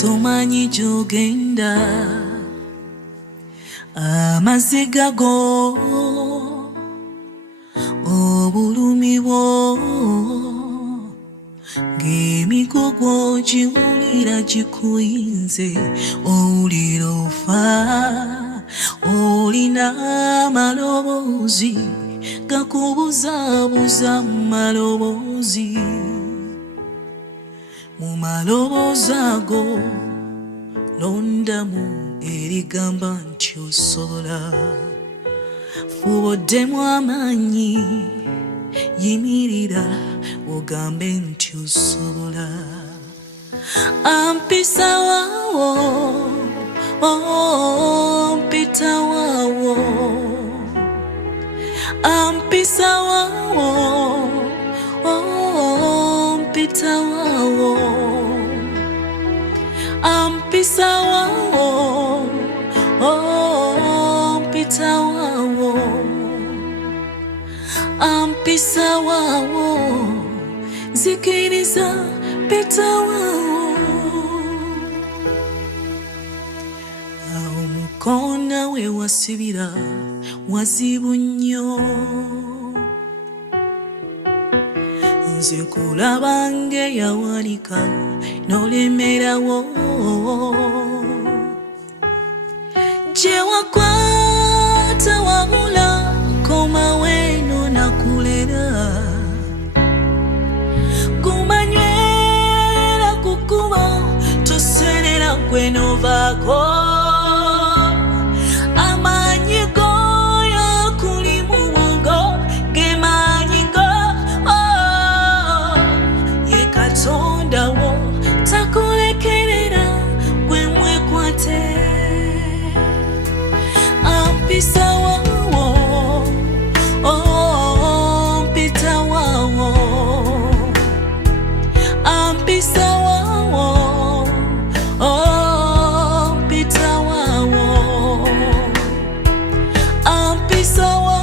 tomanyi gy'ogenda amaziga go obulumi bwo ng'emigugu giwulira gikuyinze owulira ofa olina amaloboozi gakubuzaabuza mu maloboozi mu maloboozi ago londamu erigamba nti osobola fuba oddemu amaanyi yimirira ogambe nti osobola ampisa waawo mpita waawo ampisa waawo mpita waawo ampisa waawo mpita waawo ampisa waawo nzikiriza mpita waawo awo mukoona we wasibira wazibu nnyo nze kulaba ng'eyawanika n'olemerawo gye wakwata wabula koma weeno nakulera gumanywera ku kkubo toserera gwe novaako amaanyi go yakuli mu bwongo ge maanyi go ye Katonda wo takulekerera gwe mwekwate ampisa waawo mpita waawo ampisa waawo mpita waawo ampisa waawo